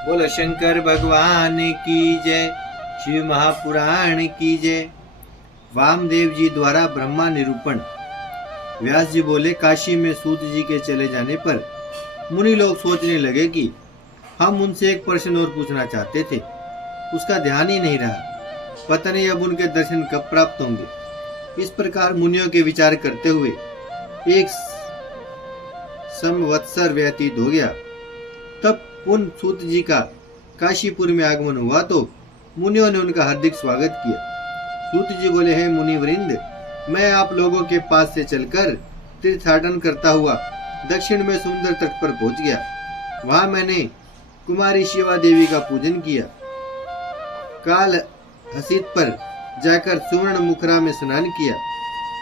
बोलो शंकर भगवान की जय। शिव महापुराण की जय। वामदेव जी द्वारा ब्रह्मा निरूपण। व्यास जी बोले, काशी में सूत जी के चले जाने पर मुनि लोग सोचने लगे कि हम उनसे एक प्रश्न और पूछना चाहते थे, उसका ध्यान ही नहीं रहा। पता नहीं अब उनके दर्शन कब प्राप्त होंगे। इस प्रकार मुनियों के विचार करते हुए एक संवत्सर व्यतीत हो गया। तब पुन सूत जी का काशीपुर में आगमन हुआ तो मुनियों ने उनका हार्दिक स्वागत किया। सूत जी बोले, हे मुनिवृंद, मैं आप लोगों के पास से चलकर तीर्थाटन करता हुआ दक्षिण में सुंदर तट पर पहुंच गया। वहां मैंने कुमारी शिवा देवी का पूजन किया। काल हसीत पर जाकर सुवर्ण मुखरा में स्नान किया।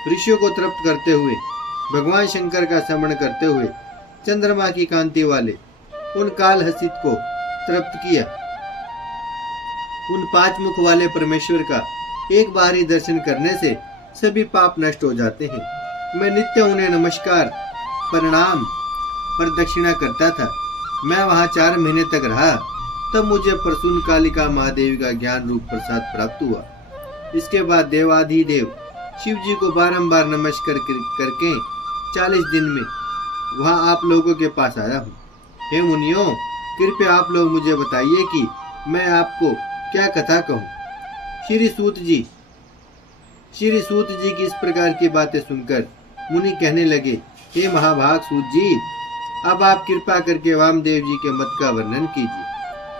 ऋषियों को तृप्त करते हुए, भगवान शंकर का स्मरण करते हुए चंद्रमा की कांति वाले उन काल हसीत को तृप्त किया। उन पांच मुख वाले परमेश्वर का एक बार ही दर्शन करने से सभी पाप नष्ट हो जाते हैं। मैं नित्य उन्हें नमस्कार, प्रणाम, प्रदक्षिणा करता था। मैं वहां 4 महीने तक रहा। तब मुझे प्रसून कालिका महादेवी का ज्ञान रूप प्रसाद प्राप्त हुआ। इसके बाद देवाधिदेव शिव जी को बारंबार नमस्कार करके 40 दिन में वहां आप लोगों के पास आया हूँ। हे मुनियों, कृपया आप लोग मुझे बताइए कि मैं आपको क्या कथा कहूँ। श्री सूत जी की इस प्रकार की बातें सुनकर मुनि कहने लगे, हे महाभाग सूत जी, अब आप कृपा करके वामदेव जी के मत का वर्णन कीजिए।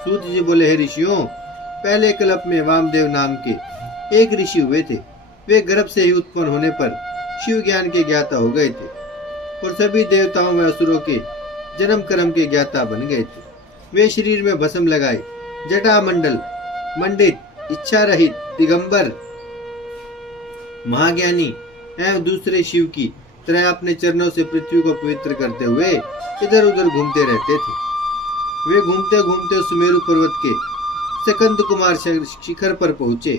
सूत जी बोले, हे ऋषियों, पहले कल्प में वामदेव नाम के एक ऋषि हुए थे। वे गर्भ से ही उत्पन्न होने पर शिव ज्ञान के ज्ञाता हो गए थे और सभी देवताओं व असुरों के जन्म कर्म के ज्ञाता बन गए थे। वे शरीर में भस्म लगाए, जटा मंडल मंडित, इच्छा रहित, दिगंबर, महाज्ञानी एवं दूसरे शिव की तरह अपने चरणों से पृथ्वी को पवित्र करते हुए इधर उधर घूमते रहते थे। वे घूमते घूमते सुमेरु पर्वत के सकंद कुमार शिखर पर पहुंचे।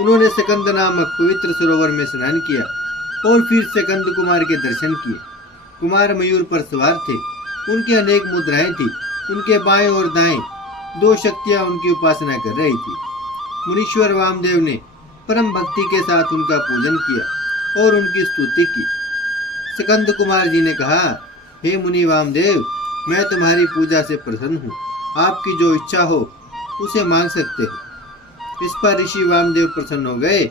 उन्होंने सकंद नामक पवित्र सरोवर में स्नान किया और फिर सकंद कुमार के दर्शन किए। कुमार मयूर पर सवार थे। उनकी अनेक मुद्राएं थी। उनके बाएं और दाएं 2 शक्तियां उनकी उपासना कर रही थी। मुनीश्वर वामदेव ने परम भक्ति के साथ उनका पूजन किया और उनकी स्तुति की। सकंद कुमार जी ने कहा, हे मुनि वामदेव, मैं तुम्हारी पूजा से प्रसन्न हूँ। आपकी जो इच्छा हो उसे मांग सकते हो। इस पर ऋषि वामदेव प्रसन्न हो गए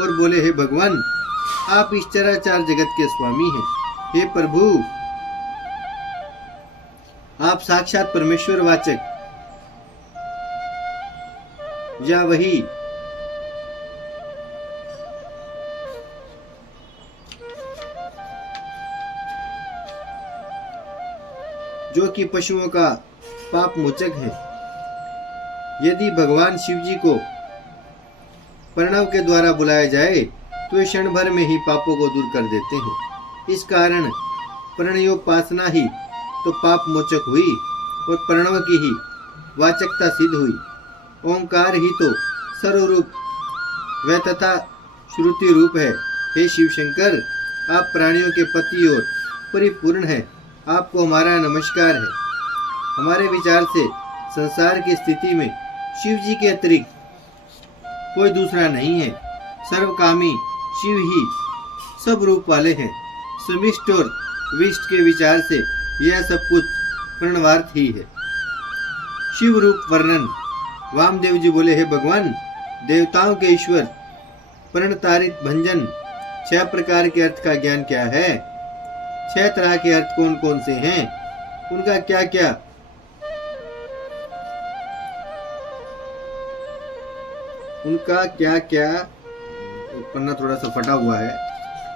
और बोले, हे भगवान, आप इस चराचर जगत के स्वामी हैं। हे प्रभु, आप साक्षात परमेश्वर वाचक या वही जो कि पशुओं का पाप मोचक है। यदि भगवान शिव जी को प्रणव के द्वारा बुलाया जाए तो वे क्षण भर में ही पापों को दूर कर देते हैं। इस कारण प्रणयोपासना ही तो पाप मोचक हुई और प्रणव की ही वाचकता सिद्ध हुई। ओंकार ही तो सर्वरूप व तथा श्रुति रूप है। हे शिव शंकर, आप प्राणियों के पति और परिपूर्ण हैं। आपको हमारा नमस्कार है। हमारे विचार से संसार की स्थिति में शिव जी के अतिरिक्त कोई दूसरा नहीं है। सर्वकामी शिव ही सब रूप वाले हैं। समिष्ट और विष्ट के विचार से यह सब कुछ प्रणवार्थ ही है। शिव रूप वर्णन। वामदेव जी बोले, हे भगवान, देवताओं के ईश्वर प्रणतारित भंजन 6 प्रकार के अर्थ का ज्ञान क्या है? 6 तरह के अर्थ कौन कौन से हैं? उनका क्या क्या पन्ना थोड़ा सा फटा हुआ है,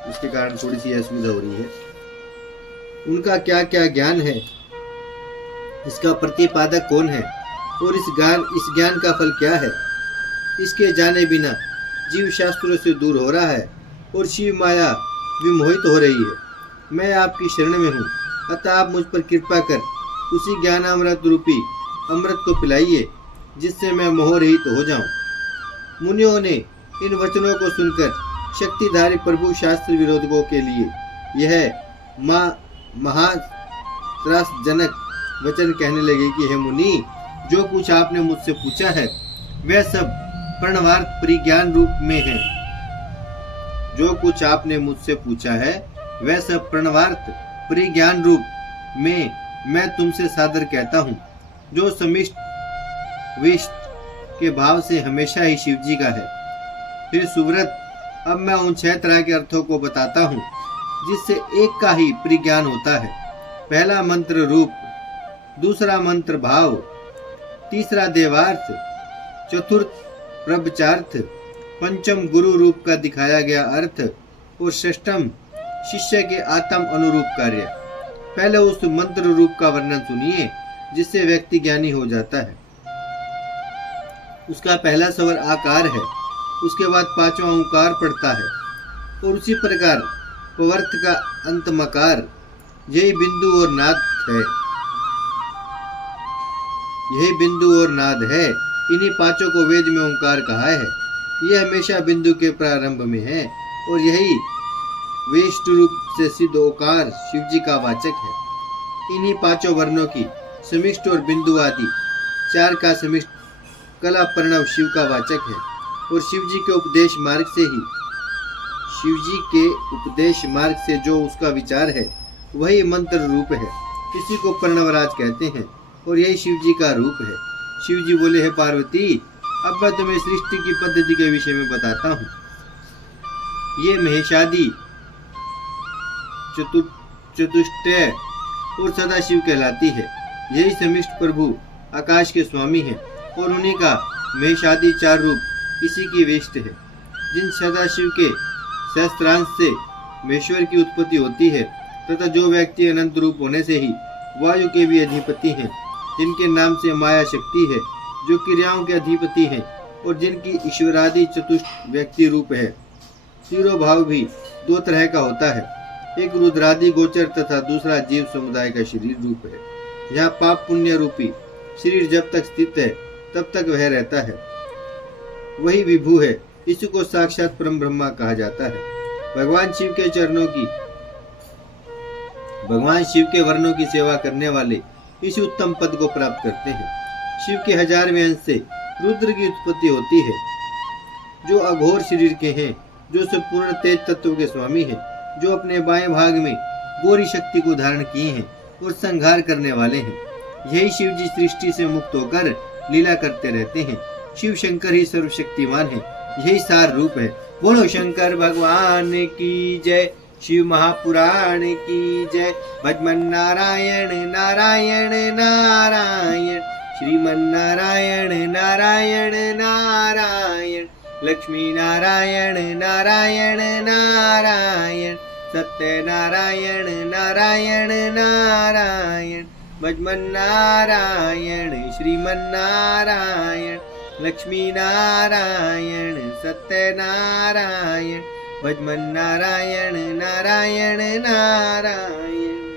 इसके कारण थोड़ी सी असुविधा हो रही है। उनका क्या क्या ज्ञान है, इसका प्रतिपादक कौन है और इस ज्ञान का फल क्या है? इसके जाने बिना जीव शास्त्रों से दूर हो रहा है और शिव माया विमोहित हो रही है। मैं आपकी शरण में हूँ, अतः आप मुझ पर कृपा कर उसी ज्ञानामृत रूपी अमृत को पिलाइए जिससे मैं मोहरहित हो जाऊं। मुनियों ने इन वचनों को सुनकर शक्तिधारी प्रभु शास्त्र विरोधकों के लिए यह महात्रासजनक वचन कहने लगे कि हे मुनि, जो कुछ आपने मुझसे पूछा है वह सब प्रणवार्थ परिज्ञान रूप में है। जो कुछ आपने मुझसे पूछा है वह सब प्रणवार्थ परिज्ञान रूप में मैं तुमसे सादर कहता हूँ, जो समिष्ट विष्ट के भाव से हमेशा ही शिव जी का है। फिर सुव्रत, अब मैं उन 6 तरह के अर्थों को बताता हूँ जिससे एक का ही परिज्ञान होता है। पहला मंत्र रूप, दूसरा मंत्र भाव, तीसरा देवार्थ, चतुर्थ प्रवचार्थ, पंचम गुरु रूप का दिखाया गया अर्थ और षष्ठम शिष्य के आत्म अनुरूप कार्य। पहले उस मंत्र रूप का वर्णन सुनिए जिससे व्यक्ति ज्ञानी हो जाता है। उसका पहला स्वर आकार है, उसके बाद 5वां ओंकार पड़ता है और उसी प्रकार पवर्थ का अंत मकार, यही बिंदु और नाद है। यही बिंदु और नाद है। इन्हीं 5 को वेद में ओंकार कहा है। यह हमेशा बिंदु के प्रारंभ में है और यही वेष्ट रूप से सिद्ध ओकार शिव जी का वाचक है। इन्हीं 5 वर्णों की समिष्ट और बिंदु आदि 4 का समिष्ट कला प्रणव शिव का वाचक है और शिव जी के उपदेश मार्ग से जो उसका विचार है वही मंत्र रूप है। इसी को प्रणवराज कहते हैं और यही शिव जी का रूप है। शिव जी बोले, है पार्वती, अब मैं तुम्हें सृष्टि की पद्धति के विषय में बताता हूँ। ये महेशादि चतुष्टय और सदाशिव कहलाती है। यही समिष्ट प्रभु आकाश के स्वामी हैं और उन्हीं का महेशादि 4 रूप इसी की वेष्ट है। जिन सदाशिव के सहस्त्रांश से महेश्वर की उत्पत्ति होती है तथा जो व्यक्ति अनंत रूप होने से ही वायु के भी अधिपति हैं, जिनके नाम से माया शक्ति है, जो क्रियाओं के अधिपति हैं और जिनकी ईश्वरादि चतुष्ट व्यक्ति रूप है। तिरोभाव भी 2 तरह का होता है, एक रुद्रादि गोचर तथा दूसरा जीव समुदाय का शरीर रूप है। यहाँ पाप पुण्य रूपी शरीर जब तक स्थित है तब तक वह रहता है, वही विभु है। इसी को साक्षात परम ब्रह्मा कहा जाता है। भगवान शिव के वर्णों की सेवा करने वाले इसी उत्तम पद को प्राप्त करते हैं। शिव के 1000वें अंश से रुद्र की उत्पत्ति होती है, जो अघोर शरीर के हैं, जो संपूर्ण तेज तत्व के स्वामी हैं, जो अपने बाएं भाग में गौरी शक्ति को धारण किए हैं और संहार करने वाले हैं। यही शिव जी सृष्टि से मुक्त होकर लीला करते रहते हैं। शिव शंकर ही सर्वशक्तिमान है, यही सार रूप है। बोलो शंकर भगवान की जय, शिव महापुराण की जय। भजमन नारायण नारायण नारायण, श्रीमन नारायण नारायण नारायण, लक्ष्मी नारायण नारायण नारायण, सत्य नारायण नारायण नारायण। भजमन नारायण श्रीमन नारायण, लक्ष्मी नारायण सत्य नारायण, भजमन नारायण नारायण नारायण।